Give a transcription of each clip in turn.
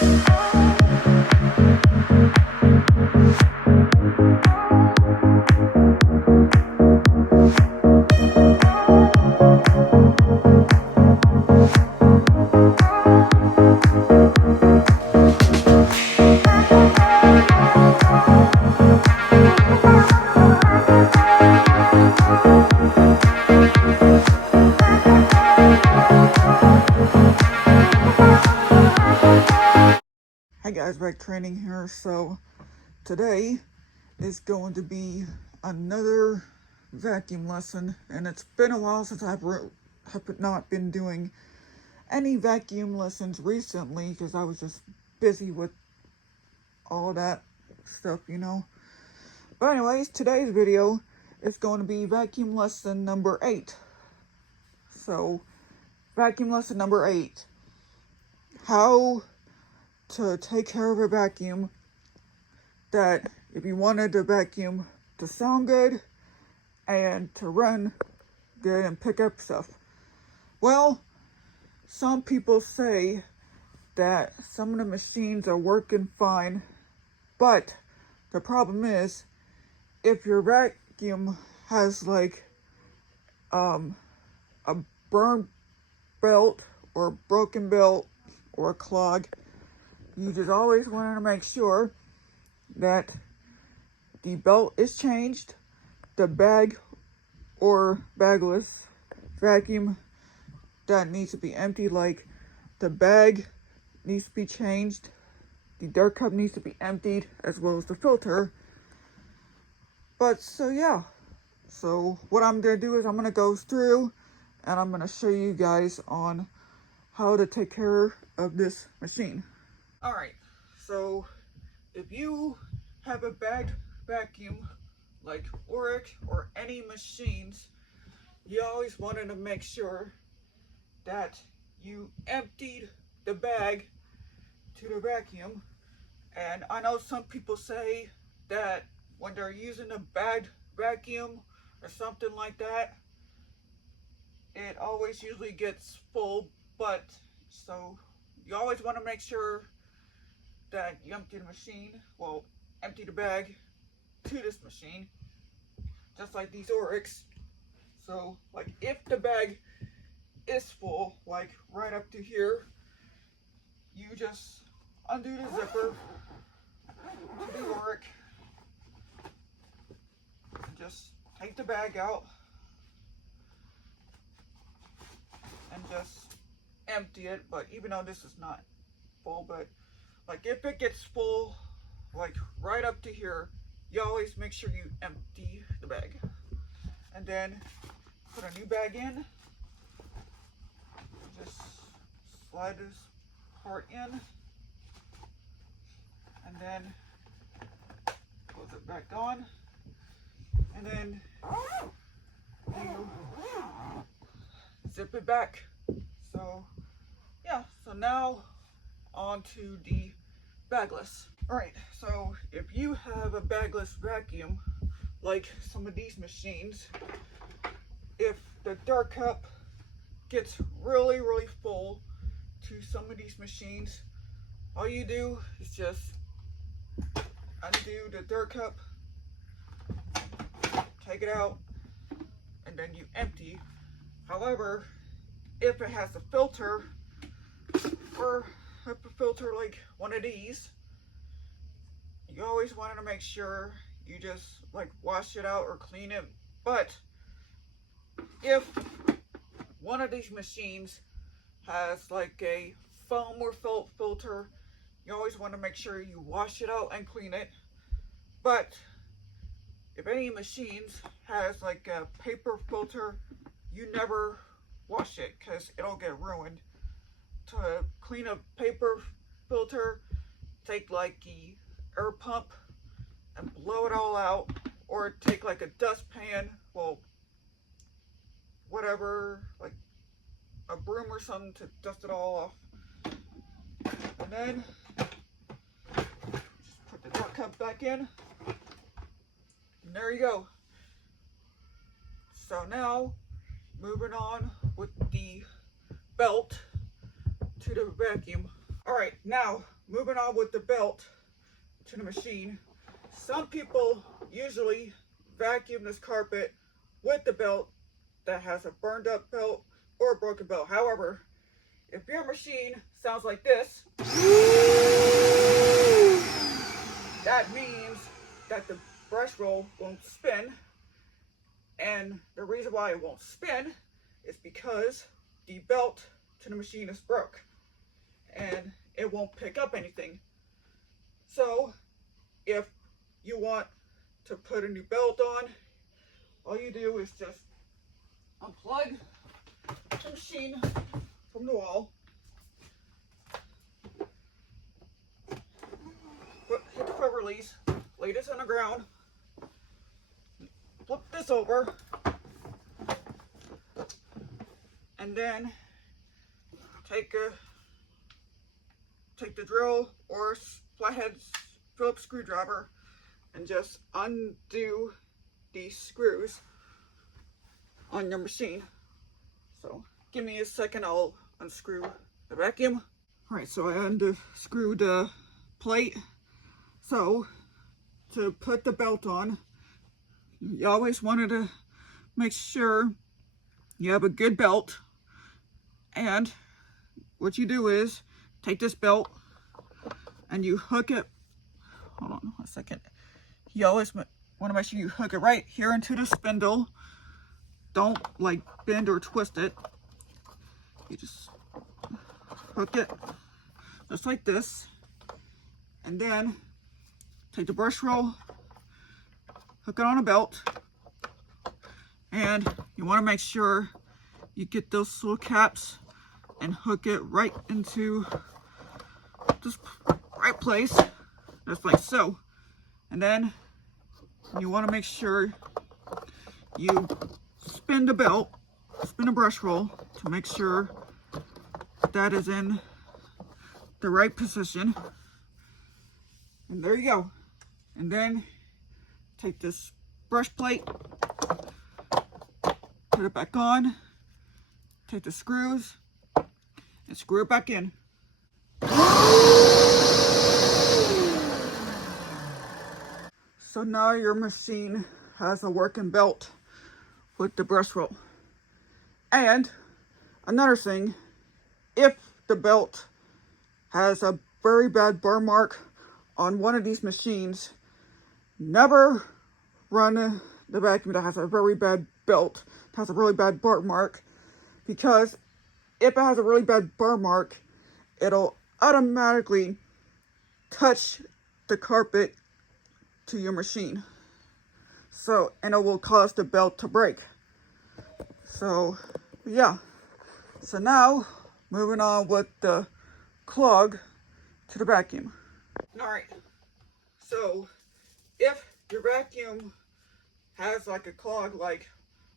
Hi guys, Rec Training here. So today is going to be another vacuum lesson, and it's been a while since have not been doing any vacuum lessons recently because I was just busy with all that stuff, you know. But anyways, today's video is going to be vacuum lesson number 8. So vacuum lesson number 8. How to take care of a vacuum that if you wanted the vacuum to sound good and to run good and pick up stuff. Well, some people say that some of the machines are working fine, but the problem is if your vacuum has like a burn belt or a broken belt or a clog, you just always want to make sure that the belt is changed, the bag or bagless vacuum that needs to be emptied, like the bag needs to be changed, the dirt cup needs to be emptied, as well as the filter. But so yeah, so what I'm going to do is I'm going to go through and I'm going to show you guys on how to take care of this machine. Alright, so if you have a bagged vacuum like Oric or any machines, you always wanted to make sure that you emptied the bag to the vacuum. And I know some people say that when they're using a bagged vacuum or something like that, it always usually gets full, but so you always want to make sure that you empty the machine, well, empty the bag to this machine, just like these Orics. So, like, if the bag is full, like right up to here, you just undo the zipper to the Oric and just take the bag out and just empty it. But even though this is not full, but like if it gets full, like right up to here, you always make sure you empty the bag. And then put a new bag in. Just slide this part in. And then close it back on. And then you zip it back. So yeah, so now on to the bagless. Alright, so if you have a bagless vacuum, like some of these machines, if the dirt cup gets really full to some of these machines, all you do is just undo the dirt cup, take it out, and then you empty. However, if it has a filter, or a filter like one of these, you always want to make sure you just like wash it out or clean it. But if one of these machines has like a foam or felt filter, you always want to make sure you wash it out and clean it. But if any machines has like a paper filter, you never wash it because it'll get ruined. To clean a paper filter, take like the air pump and blow it all out, or take like a dustpan, well, whatever, like a broom or something to dust it all off. And then just put the dirt cup back in, and there you go. So now moving on with the belt to the vacuum. Alright, now moving on with the belt to the machine. Some people usually vacuum this carpet with the belt that has a burned up belt or a broken belt. However, if your machine sounds like this, that means that the brush roll won't spin. And the reason why it won't spin is because the belt to the machine is broke and it won't pick up anything. So if you want to put a new belt on, all you do is just unplug the machine from the wall, hit the foot release, lay this on the ground, flip this over, and then take the drill or flathead Phillips screwdriver and just undo these screws on your machine. So give me a second, I'll unscrew the vacuum. Alright, so I unscrewed the plate. So to put the belt on, you always wanted to make sure you have a good belt. And what you do is take this belt and you hook it, hold on a second. You always want to make sure you hook it right here into the spindle. Don't like bend or twist it. You just hook it just like this. And then take the brush roll, hook it on a belt. And you want to make sure you get those little caps and hook it right into this right place, just like so. And then you want to make sure you spin the belt, spin the brush roll to make sure that is in the right position. And there you go. And then take this brush plate, put it back on, take the screws, and screw it back in. So now your machine has a working belt with the brush roll. And another thing, if the belt has a very bad burr mark on one of these machines, never run the vacuum that has a very bad belt, that has a really bad burr mark, because if it has a really bad burr mark, it'll automatically touch the carpet to your machine. So, and it will cause the belt to break. So, yeah. So now, moving on with the clog to the vacuum. Alright, so if your vacuum has like a clog, like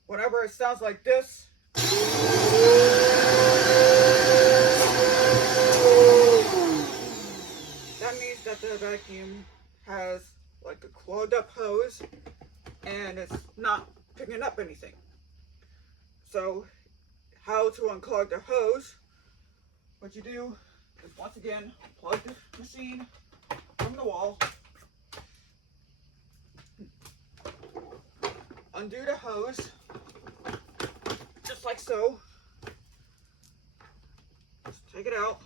whenever it sounds like this, that means that the vacuum has like a clogged up hose and it's not picking up anything. So how to unclog the hose? What you do is, once again, plug the machine from the wall, undo the hose just like so, just take it out,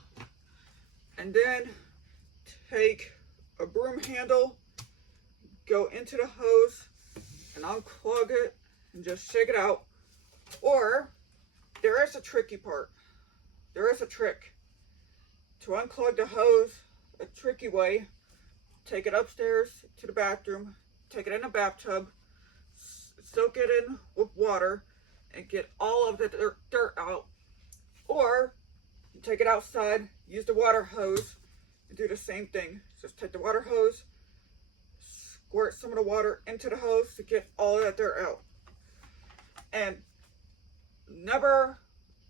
and then take a broom handle, go into the hose and unclog it and just shake it out. Or there is a tricky part. There is a trick to unclog the hose. A tricky way: take it upstairs to the bathroom, take it in a bathtub, soak it in with water and get all of the dirt out. Or you take it outside, use the water hose and do the same thing. Just take the water hose, squirt some of the water into the hose to get all of that dirt out. And never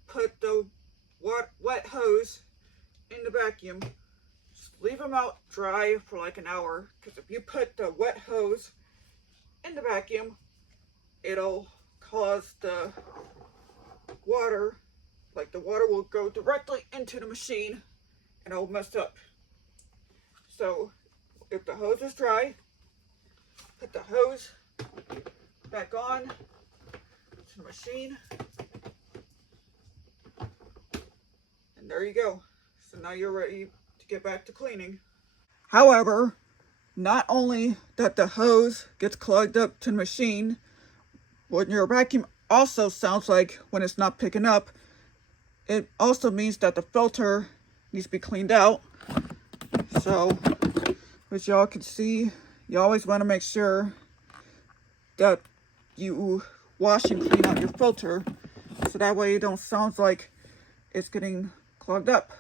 put the wet hose in the vacuum. Just leave them out dry for like an hour, because if you put the wet hose in the vacuum, it'll cause the water, like the water will go directly into the machine and it'll mess up. So if the hose is dry, put the hose back on to the machine. And there you go. So now you're ready to get back to cleaning. However, not only that the hose gets clogged up to the machine, what your vacuum also sounds like when it's not picking up, it also means that the filter needs to be cleaned out. So, as y'all can see, you always want to make sure that you wash and clean out your filter, so that way it don't sound like it's getting clogged up.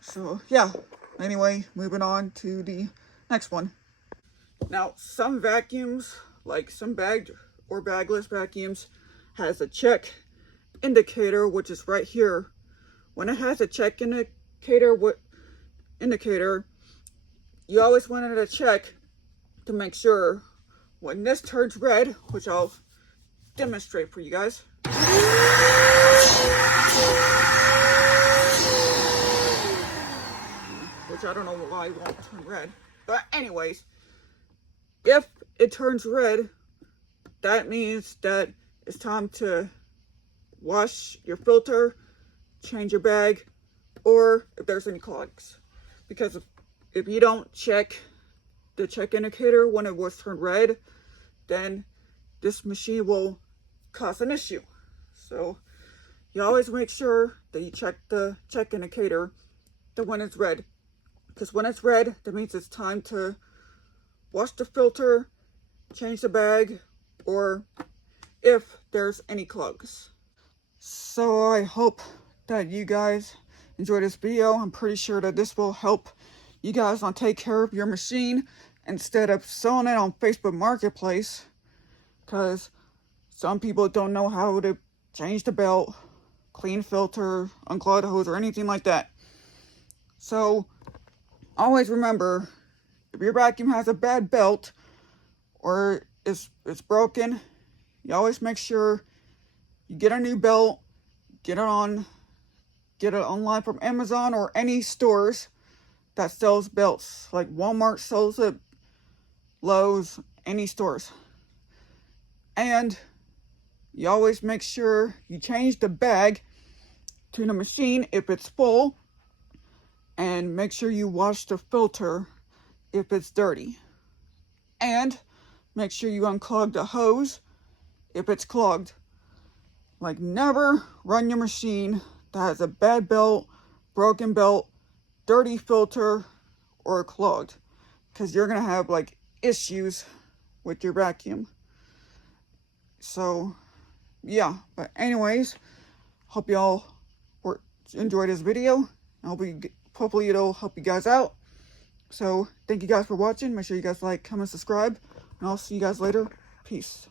So yeah, anyway, moving on to the next one. Now, some vacuums, like some bagged or bagless vacuums, has a check indicator, which is right here. When it has a check indicator, you always wanted to check to make sure when this turns red, which I'll demonstrate for you guys. Which I don't know why it won't turn red. But anyways, if it turns red, that means that it's time to wash your filter, change your bag, or if there's any clogs. Because if you don't check the check indicator when it was turned red, then this machine will cause an issue. So you always make sure that you check the check indicator when it's red. Because when it's red, that means it's time to wash the filter, change the bag, or if there's any clogs. So I hope that you guys enjoyed this video. I'm pretty sure that this will help you guys on take care of your machine instead of selling it on Facebook Marketplace, because some people don't know how to change the belt, clean filter, unclog the hose, or anything like that. So always remember, if your vacuum has a bad belt or it's broken, you always make sure you get a new belt, get it online from Amazon or any stores that sells belts, like Walmart sells it, Lowe's, any stores. And you always make sure you change the bag to the machine if it's full, and make sure you wash the filter if it's dirty. And make sure you unclog the hose if it's clogged. Like, never run your machine that has a bad belt, broken belt, dirty filter, or clogged, because you're gonna have like issues with your vacuum. So yeah, but anyways, hope y'all enjoyed this video. Hopefully it'll help you guys out. So thank you guys for watching. Make sure you guys like, comment, subscribe, and I'll see you guys later. Peace.